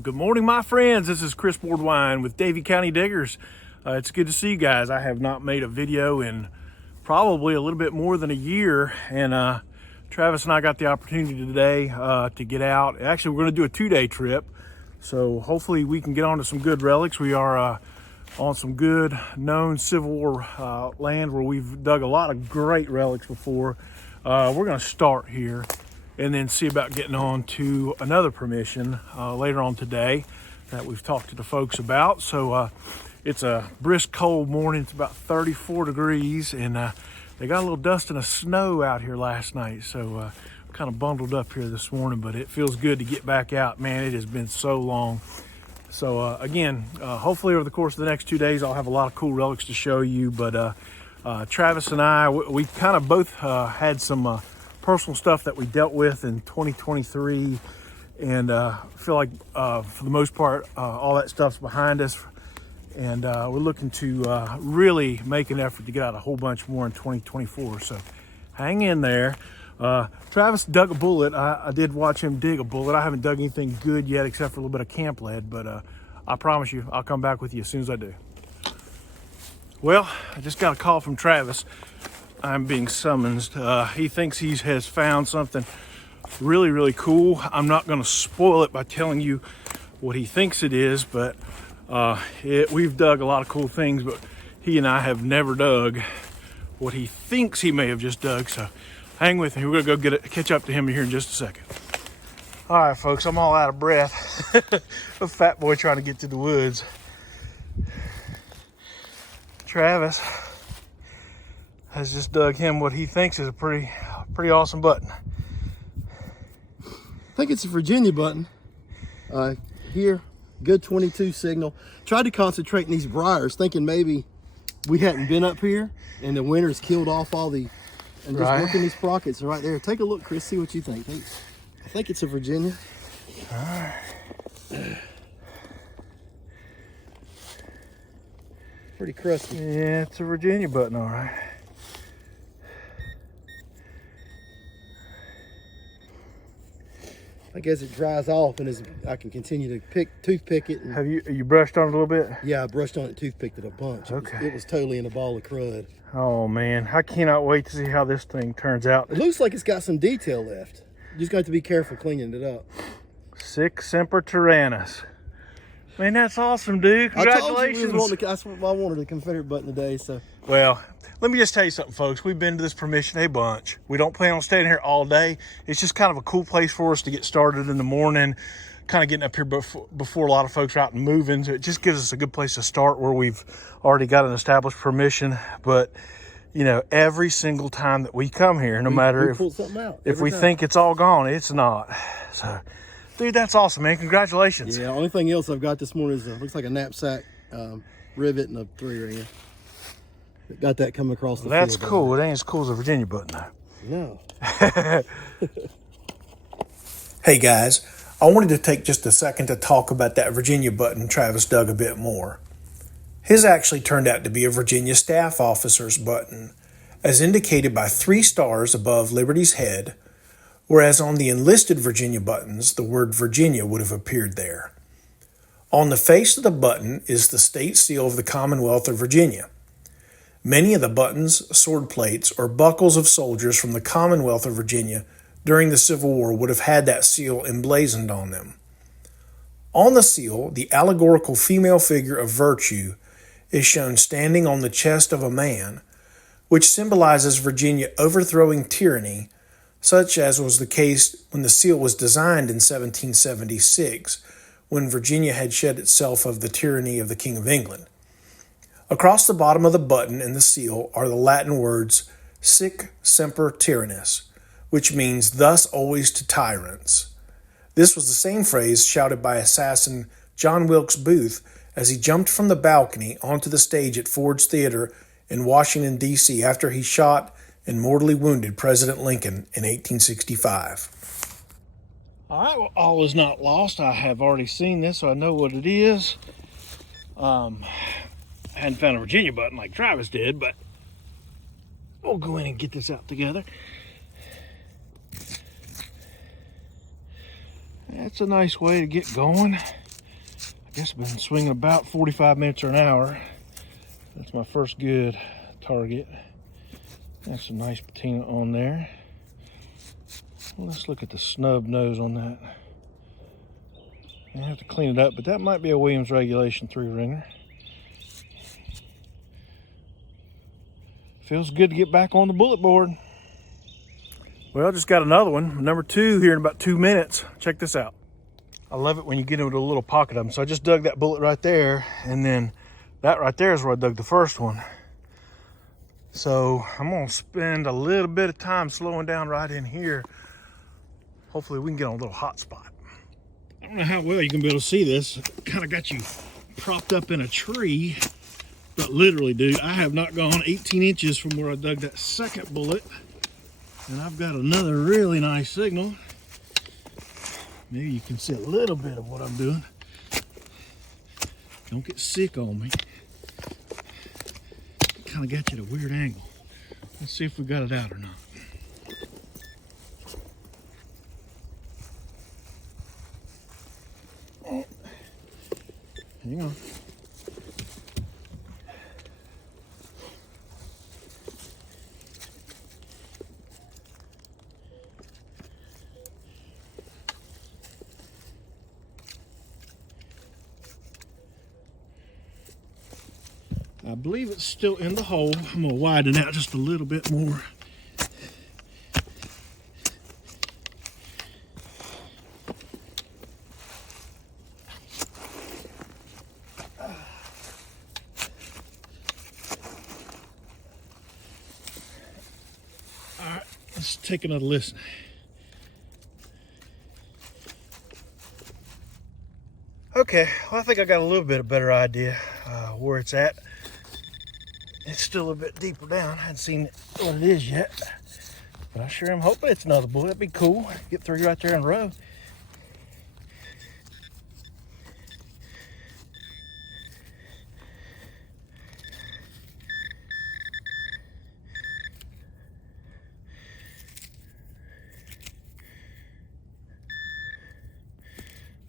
Well, good morning, my friends. This is Chris Boardwine with Davie County Diggers. It's good to see you guys. I have not made a video in probably a little bit more than a year, and Travis and I got the opportunity today to get out. Actually, we're going to do a 2-day trip, so hopefully we can get onto some good relics. We are on some good known Civil War land where we've dug a lot of great relics before. We're going to start here and then see about getting on to another permission later on today that we've talked to the folks about. So it's a brisk cold morning. It's about 34 degrees, and they got a little dust and a snow out here last night. So kind of bundled up here this morning, but it feels good to get back out. Man, it has been so long. So again, hopefully over the course of the next 2 days, I'll have a lot of cool relics to show you. But Travis and I, we kind of both had some personal stuff that we dealt with in 2023, and feel like for the most part all that stuff's behind us, and we're looking to really make an effort to get out a whole bunch more in 2024. So hang in there. Travis dug a bullet. I did watch him dig a bullet. I haven't dug anything good yet except for a little bit of camp lead, but I promise you I'll come back with you as soon as I do. Well, I just got a call from Travis. I'm being summoned. He thinks he has found something really, really cool. I'm not going to spoil it by telling you what he thinks it is, but we've dug a lot of cool things, but he and I have never dug what he thinks he may have just dug. So hang with me. We're going to go catch up to him here in just a second. All right, folks, I'm all out of breath. A fat boy trying to get to the woods. Travis has just dug him what he thinks is a pretty awesome button. I think it's a Virginia button. Here, good 22 signal. Tried to concentrate in these briars, thinking maybe we hadn't been up here and the winter's killed off all the, and just working these sprockets right there. Take a look, Chris, see what you think. I think it's a Virginia. All right. Pretty crusty. Yeah, it's a Virginia button, all right. I guess it dries off, and as I can continue to toothpick it. And, Have you brushed on it a little bit? yeah, I brushed on it, toothpicked it a bunch. Okay. It was totally in a ball of crud. Oh man, I cannot wait to see how this thing turns out. It looks like it's got some detail left. You just got to be careful cleaning it up. Sic Semper Tyrannis. Man, that's awesome, dude. Congratulations. That's what I wanted, a Confederate button today. So, well, let me just tell you something, folks. We've been to this permission a bunch. We don't plan on staying here all day. It's just kind of a cool place for us to get started in the morning, kind of getting up here before a lot of folks are out and moving. So it just gives us a good place to start where we've already got an established permission. But, you know, every single time that we come here, no matter if we think it's all gone, it's not. So, dude, that's awesome, man. Congratulations. Yeah, only thing else I've got this morning is looks like a knapsack rivet and a 3-ringer. Got that coming across the field. That's cool. It ain't as cool as a Virginia button, though. No. Hey guys, I wanted to take just a second to talk about that Virginia button Travis dug a bit more. His actually turned out to be a Virginia staff officer's button, as indicated by 3 stars above Liberty's head, whereas on the enlisted Virginia buttons, the word Virginia would have appeared there. On the face of the button is the state seal of the Commonwealth of Virginia. Many of the buttons, sword plates, or buckles of soldiers from the Commonwealth of Virginia during the Civil War would have had that seal emblazoned on them. On the seal, the allegorical female figure of virtue is shown standing on the chest of a man, which symbolizes Virginia overthrowing tyranny, such as was the case when the seal was designed in 1776, when Virginia had shed itself of the tyranny of the King of England. Across the bottom of the button and the seal are the Latin words Sic Semper Tyrannis, which means thus always to tyrants. This was the same phrase shouted by assassin John Wilkes Booth as he jumped from the balcony onto the stage at Ford's Theater in Washington, D.C. after he shot and mortally wounded President Lincoln in 1865. All right, well, all is not lost. I have already seen this, so I know what it is. I hadn't found a Virginia button like Travis did, but we'll go in and get this out together. That's a nice way to get going. I guess I've been swinging about 45 minutes or an hour. That's my first good target. That's some nice patina on there. Well, let's look at the snub nose on that. I have to clean it up, but that might be a Williams Regulation 3-ringer. Feels good to get back on the bullet board. Well, I just got another one, number 2 here in about 2 minutes. Check this out. I love it when you get into a little pocket of them. So I just dug that bullet right there, and then that right there is where I dug the first one. So I'm gonna spend a little bit of time slowing down right in here. Hopefully we can get on a little hot spot. I don't know how well you can be able to see this. Kind of got you propped up in a tree, but literally, dude, I have not gone 18 inches from where I dug that second bullet, and I've got another really nice signal. Maybe you can see a little bit of what I'm doing. Don't get sick on me. Kind of got you at a weird angle. Let's see if we got it out or not. Hang on. I believe it's still in the hole. I'm gonna widen out just a little bit more. All right, let's take another listen. Okay, well, I think I got a little bit of better idea where it's at. It's still a bit deeper down. I haven't seen what it is yet, but I sure am hoping it's another bullet. That'd be cool. Get 3 right there in a row.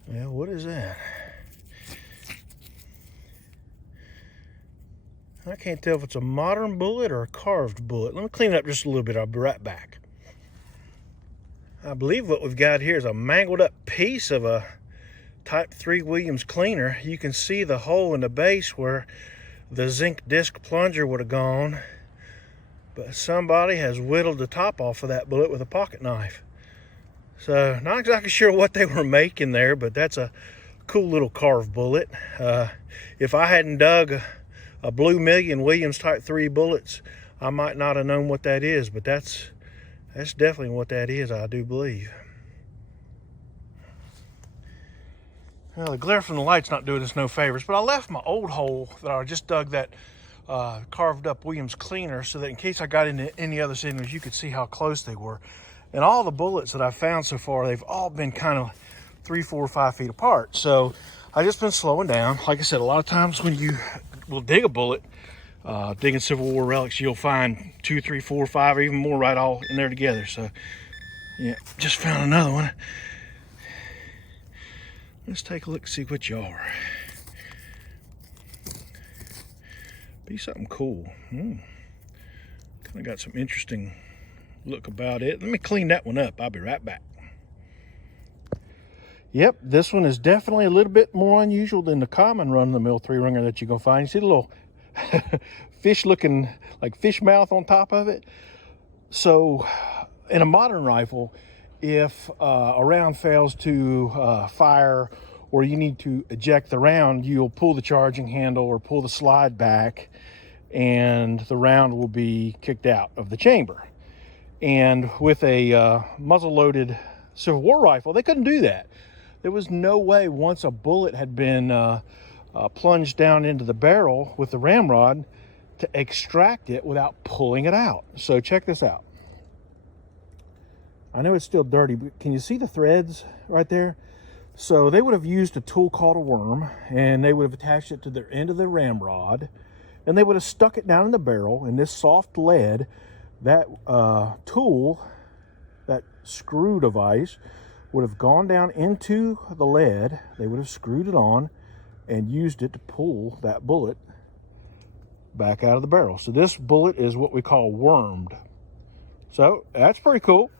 Well, what is that? I can't tell if it's a modern bullet or a carved bullet. Let me clean it up just a little bit. I'll be right back. I believe what we've got here is a mangled up piece of a Type 3 Williams cleaner. You can see the hole in the base where the zinc disc plunger would have gone. But somebody has whittled the top off of that bullet with a pocket knife. So not exactly sure what they were making there, but that's a cool little carved bullet. If I hadn't dug a Blue Million Williams Type 3 bullets, I might not have known what that is, but that's definitely what that is, I do believe. Well, the glare from the light's not doing us no favors, but I left my old hole that I just dug that carved up Williams cleaner so that in case I got into any other signals, you could see how close they were. And all the bullets that I've found so far, they've all been kind of 3, 4, 5 feet apart. So I just been slowing down. Like I said, a lot of times when you will dig a bullet, digging Civil War Relics, you'll find 2, 3, 4, 5, or even more right all in there together. So yeah, just found another one. Let's take a look and see what you are. Be something cool. Kind of got some interesting look about it. Let me clean that one up. I'll be right back. Yep, this one is definitely a little bit more unusual than the common run-of-the-mill 3-ringer that you're gonna find. You see the little fish looking like fish mouth on top of it? So in a modern rifle, if a round fails to fire or you need to eject the round, you'll pull the charging handle or pull the slide back and the round will be kicked out of the chamber. And with a muzzle-loaded Civil War rifle, they couldn't do that. There was no way once a bullet had been plunged down into the barrel with the ramrod to extract it without pulling it out. So check this out. I know it's still dirty, but can you see the threads right there? So they would have used a tool called a worm, and they would have attached it to the end of the ramrod, and they would have stuck it down in the barrel in this soft lead. That tool, that screw device, would have gone down into the lead. They would have screwed it on, and used it to pull that bullet back out of the barrel. So this bullet is what we call wormed. So that's pretty cool.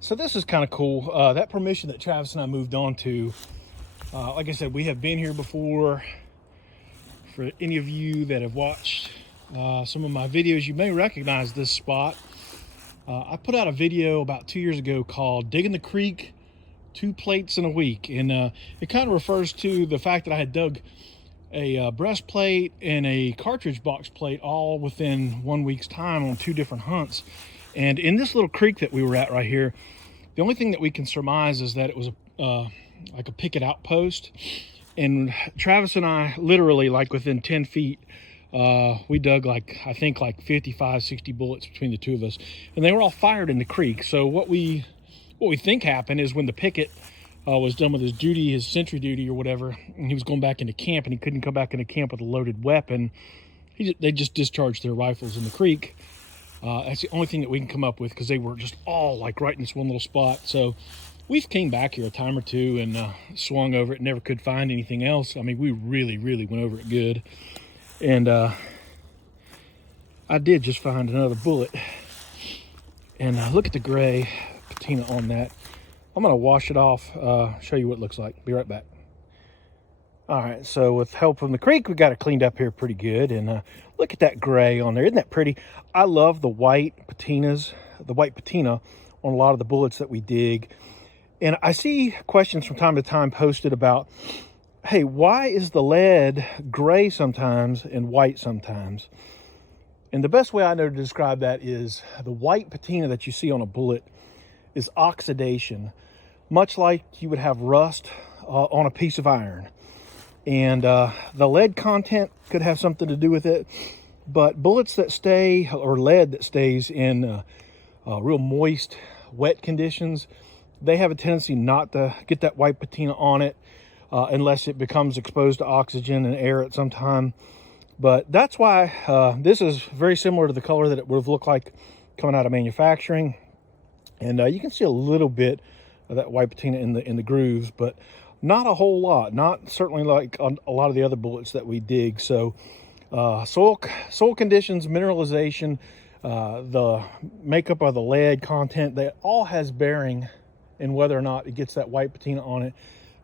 So this is kind of cool. That permission that Travis and I moved on to, like I said, we have been here before. For any of you that have watched some of my videos, you may recognize this spot. I put out a video about 2 years ago called Digging the Creek, 2 plates in a week. And it kind of refers to the fact that I had dug a breastplate and a cartridge box plate all within 1 week's time on 2 different hunts. And in this little creek that we were at right here, the only thing that we can surmise is that it was like a picket outpost. And Travis and I, literally like within 10 feet, we dug I think 55, 60 bullets between the 2 of us. And they were all fired in the creek. So what we think happened is when the picket was done with his duty, his sentry duty or whatever, and he was going back into camp and he couldn't come back into camp with a loaded weapon, they just discharged their rifles in the creek. That's the only thing that we can come up with, because they were just all like right in this one little spot. So we've came back here a time or two and swung over it, never could find anything else. I mean, we really went over it good. And I did just find another bullet. And look at the gray patina on that. I'm gonna wash it off, show you what it looks like. Be right back. All right, so with help from the creek, we got it cleaned up here pretty good. And look at that gray on there. Isn't that pretty? I love the white patinas, the white patina on a lot of the bullets that we dig. And I see questions from time to time posted about, hey, why is the lead gray sometimes and white sometimes? And the best way I know to describe that is the white patina that you see on a bullet is oxidation, much like you would have rust on a piece of iron. And the lead content could have something to do with it, but bullets that stay, or lead that stays in real moist, wet conditions, they have a tendency not to get that white patina on it unless it becomes exposed to oxygen and air at some time. But that's why this is very similar to the color that it would have looked like coming out of manufacturing. And you can see a little bit of that white patina in the grooves, but not a whole lot. Not certainly like on a lot of the other bullets that we dig. So soil conditions, mineralization, the makeup of the lead content, that all has bearing in whether or not it gets that white patina on it.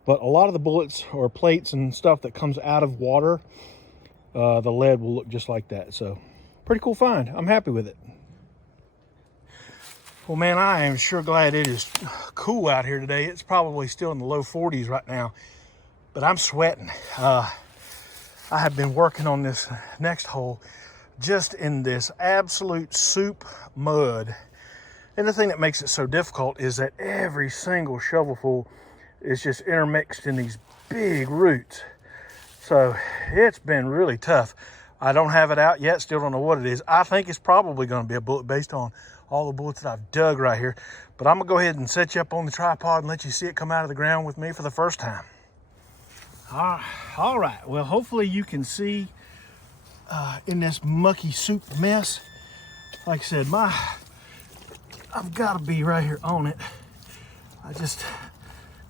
But a lot of the bullets or plates and stuff that comes out of water, the lead will look just like that. So pretty cool find. I'm happy with it. Well, man, I am sure glad it is cool out here today. It's probably still in the low 40s right now, but I'm sweating. I have been working on this next hole just in this absolute soup mud. And the thing that makes it so difficult is that every single shovelful is just intermixed in these big roots. So it's been really tough. I don't have it out yet, still don't know what it is. I think it's probably going to be a bullet based on all the bullets that I've dug right here. But I'm gonna go ahead and set you up on the tripod and let you see it come out of the ground with me for the first time. All right, well, hopefully you can see in this mucky soup mess. Like I said, I've gotta be right here on it. I just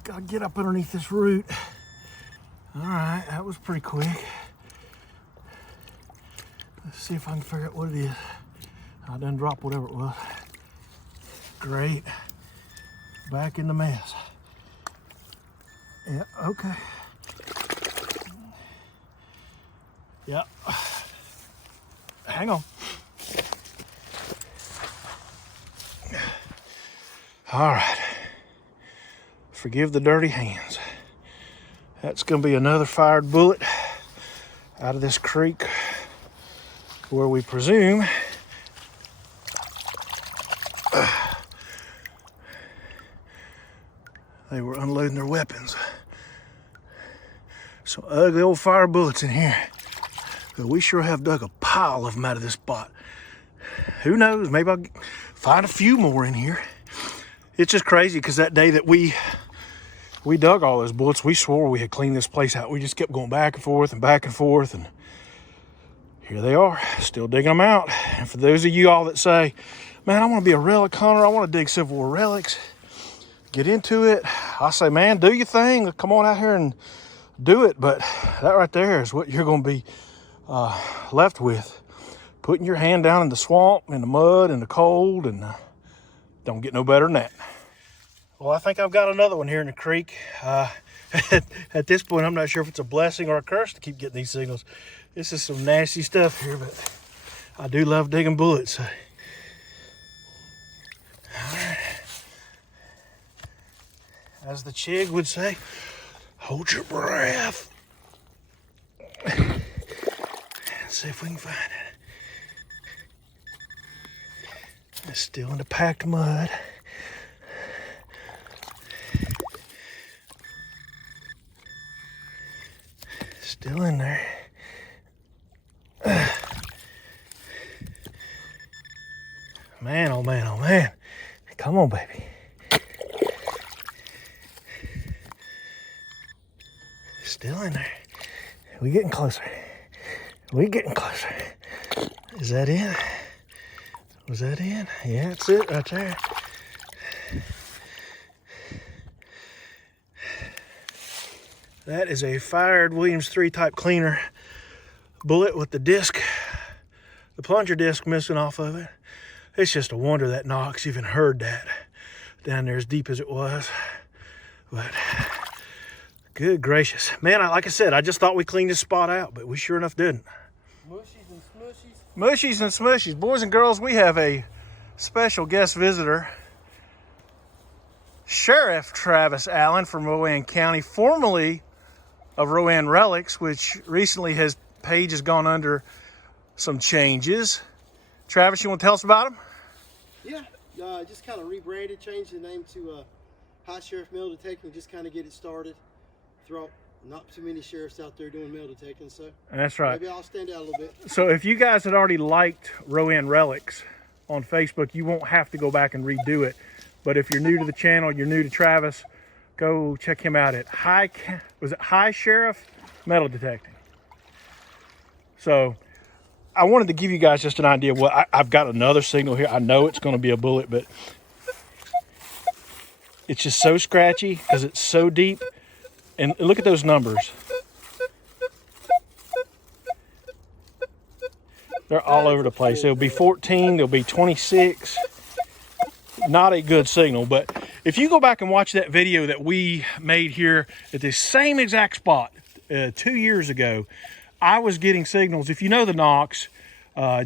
gotta get up underneath this root. All right, that was pretty quick. Let's see if I can figure out what it is. I done dropped whatever it was. Great. Back in the mess. Yeah, okay. Yep. Hang on. All right. Forgive the dirty hands. That's gonna be another fired bullet out of this creek where we presume they were unloading their weapons. Some ugly old fire bullets in here. But we sure have dug a pile of them out of this spot. Who knows, maybe I'll find a few more in here. It's just crazy because that day that we dug all those bullets, we swore we had cleaned this place out. We just kept going back and forth, and here they are, still digging them out. And for those of you all that say, man, I want to be a relic hunter, I want to dig Civil War relics, get into it. I say, man, do your thing. Come on out here and do it. But that right there is what you're going to be left with. Putting your hand down in the swamp, in the mud, in the cold, and don't get no better than that. Well, I think I've got another one here in the creek. At this point, I'm not sure if it's a blessing or a curse to keep getting these signals. This is some nasty stuff here, but I do love digging bullets. So. All right. As the Chig would say, hold your breath. Let's see if we can find it. It's still in the packed mud. Still in there. Man, oh man, oh man. Come on, baby. Still in there. We getting closer. We getting closer. Is that in? Was that in? Yeah, that's it right there. That is a fired Williams 3 type cleaner bullet with the disc, the plunger disc missing off of it. It's just a wonder that Knox even heard that down there as deep as it was. But good gracious. Man, like I said, I just thought we cleaned this spot out, but we sure enough didn't. Mushies and smushies. Mushies and smushies. Boys and girls, we have a special guest visitor. Sheriff Travis Allen from Rowan County, formerly of Rowan Relics, which recently his page has gone under some changes. Travis, you want to tell us about him? Yeah, just kind of rebranded, changed the name to High Sheriff Metal Detecting, just kind of get it started. Throughout, not too many sheriffs out there doing metal detecting, so that's right. Maybe I'll stand out a little bit. So if you guys had already liked Rowan Relics on Facebook, you won't have to go back and redo it. But if you're new to the channel, you're new to Travis, go check him out at High Sheriff Metal Detecting. So I wanted to give you guys just an idea of what I've got another signal here. I know it's going to be a bullet, but it's just so scratchy because it's so deep. And look at those numbers. They're all over the place. There'll be 14, there'll be 26. Not a good signal, but if you go back and watch that video that we made here at this same exact spot 2 years ago, I was getting signals. If you know the Knox,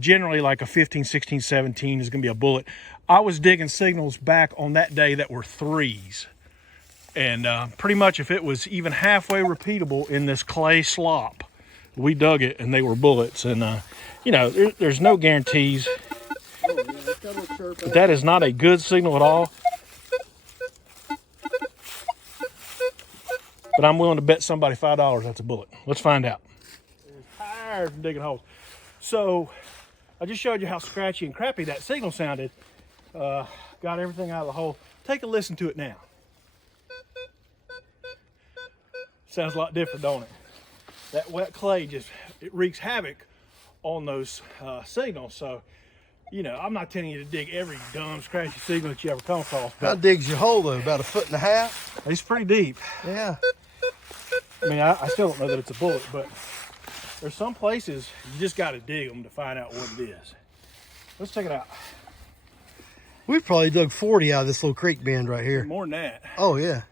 generally like a 15, 16, 17 is going to be a bullet. I was digging signals back on that day that were 3s. And pretty much if it was even halfway repeatable in this clay slop, we dug it and they were bullets. And, you know, there's no guarantees. But that is not a good signal at all. But I'm willing to bet somebody $5 that's a bullet. Let's find out. Tired from digging holes. So I just showed you how scratchy and crappy that signal sounded. Got everything out of the hole. Take a listen to it now. Sounds a lot different, don't it? That wet clay it wreaks havoc on those signals. So, you know, I'm not telling you to dig every dumb, scratchy signal that you ever come across. How dig's your hole, though? About 1.5 feet? It's pretty deep. Yeah. I mean, I still don't know that it's a bullet, but there's some places you just got to dig them to find out what it is. Let's check it out. We've probably dug 40 out of this little creek bend right here. More than that. Oh, yeah.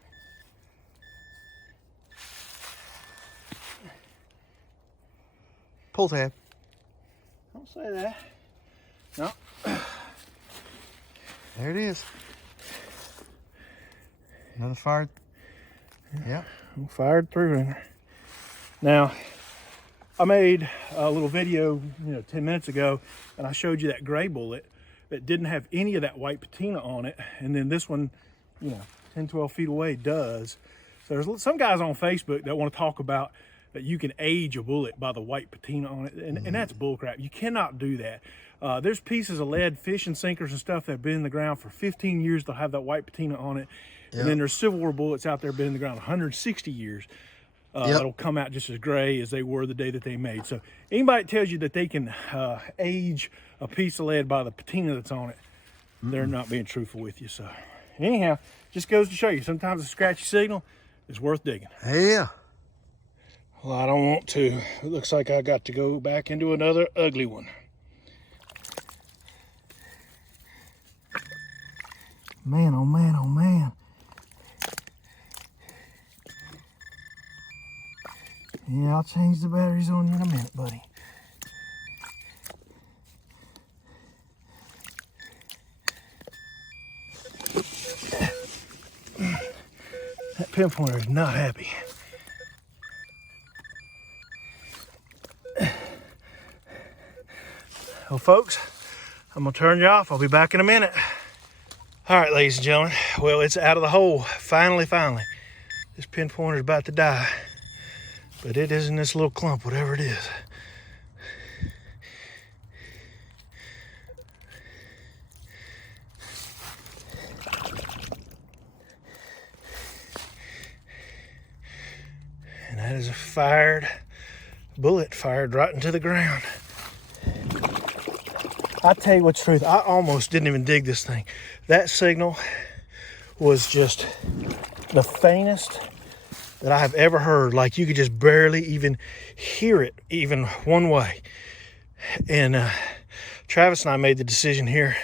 Pull tab. Don't say that. No. There it is. Another fired. Yeah. Fired through in there. Now, I made a little video, 10 minutes ago, and I showed you that gray bullet that didn't have any of that white patina on it. And then this one, 10, 12 feet away does. So there's some guys on Facebook that want to talk about that you can age a bullet by the white patina on it. And that's bullcrap. You cannot do that. There's pieces of lead, fishing sinkers and stuff that have been in the ground for 15 years. They'll have that white patina on it. Yep. And then there's Civil War bullets out there been in the ground 160 years. That'll come out just as gray as they were the day that they made. So anybody that tells you that they can age a piece of lead by the patina that's on it, they're not being truthful with you. So anyhow, just goes to show you, sometimes a scratchy signal is worth digging. Yeah. Well, I don't want to. It looks like I got to go back into another ugly one. Man, oh man, oh man. Yeah, I'll change the batteries on you in a minute, buddy. That pinpointer is not happy. Well, folks, I'm gonna turn you off. I'll be back in a minute. All right, ladies and gentlemen. Well, it's out of the hole. Finally. This pinpointer's about to die. But it is in this little clump, whatever it is. And that is a bullet fired right into the ground. I tell you what's truth, I almost didn't even dig this thing. That signal was just the faintest that I have ever heard. Like, you could just barely even hear it, even one way. And Travis and I made the decision here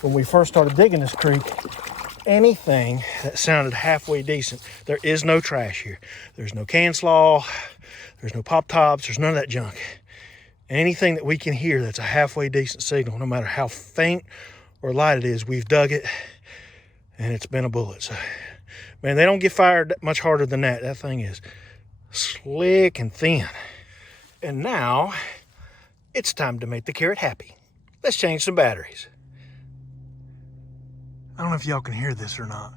when we first started digging this creek, anything that sounded halfway decent. There is no trash here. There's no can slaw, there's no pop tops, there's none of that junk. Anything that we can hear that's a halfway decent signal, no matter how faint or light it is, we've dug it and it's been a bullet. So, man, they don't get fired much harder than that. That thing is slick and thin. And now it's time to make the carrot happy. Let's change some batteries. I don't know if y'all can hear this or not.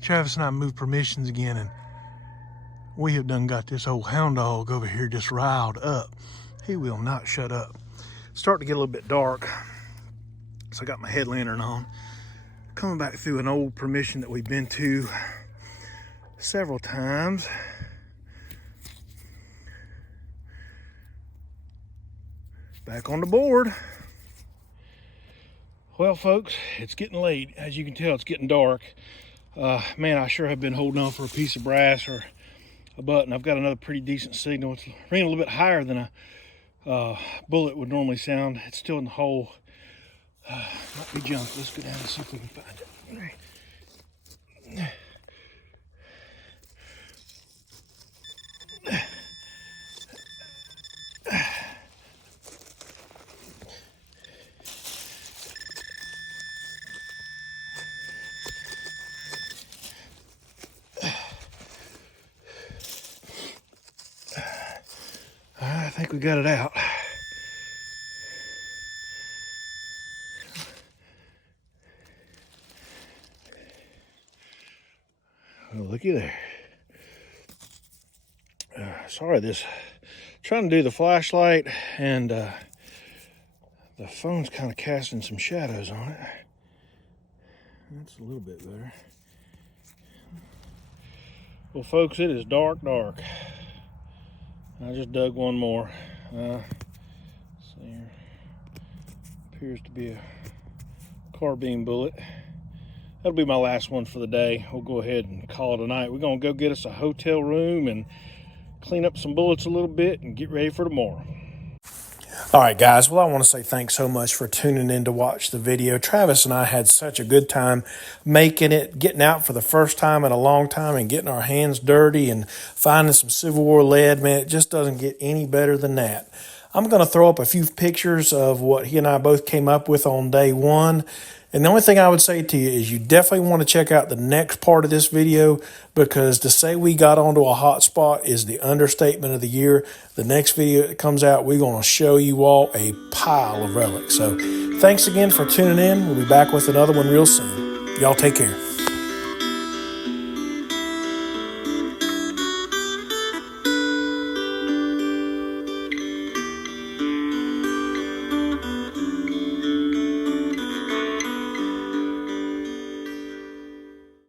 Travis and I moved permissions again, and we have done got this old hound dog over here just riled up. He will not shut up. It's starting to get a little bit dark, so I got my head lantern on. Coming back through an old permission that we've been to several times. Back on the board. Well, folks, it's getting late. As you can tell, it's getting dark. Man, I sure have been holding on for a piece of brass or a button. I've got another pretty decent signal. It's ringing a little bit higher than a bullet would normally sound. It's still in the hole. Might be junk. Let's go down and see if we can find it. I think we got it out. Well, looky there. Sorry, trying to do the flashlight, and the phone's kind of casting some shadows on it. That's a little bit better. Well, folks, it is dark. I just dug one more. See here. Appears to be a carbine bullet. That'll be my last one for the day. We'll go ahead and call it a night. We're gonna go get us a hotel room and clean up some bullets a little bit and get ready for tomorrow. All right, guys. Well, I want to say thanks so much for tuning in to watch the video. Travis and I had such a good time making it, getting out for the first time in a long time and getting our hands dirty and finding some Civil War lead. Man, it just doesn't get any better than that. I'm going to throw up a few pictures of what he and I both came up with on day one. And the only thing I would say to you is you definitely want to check out the next part of this video, because to say we got onto a hot spot is the understatement of the year. The next video that comes out, we're going to show you all a pile of relics. So thanks again for tuning in. We'll be back with another one real soon. Y'all take care.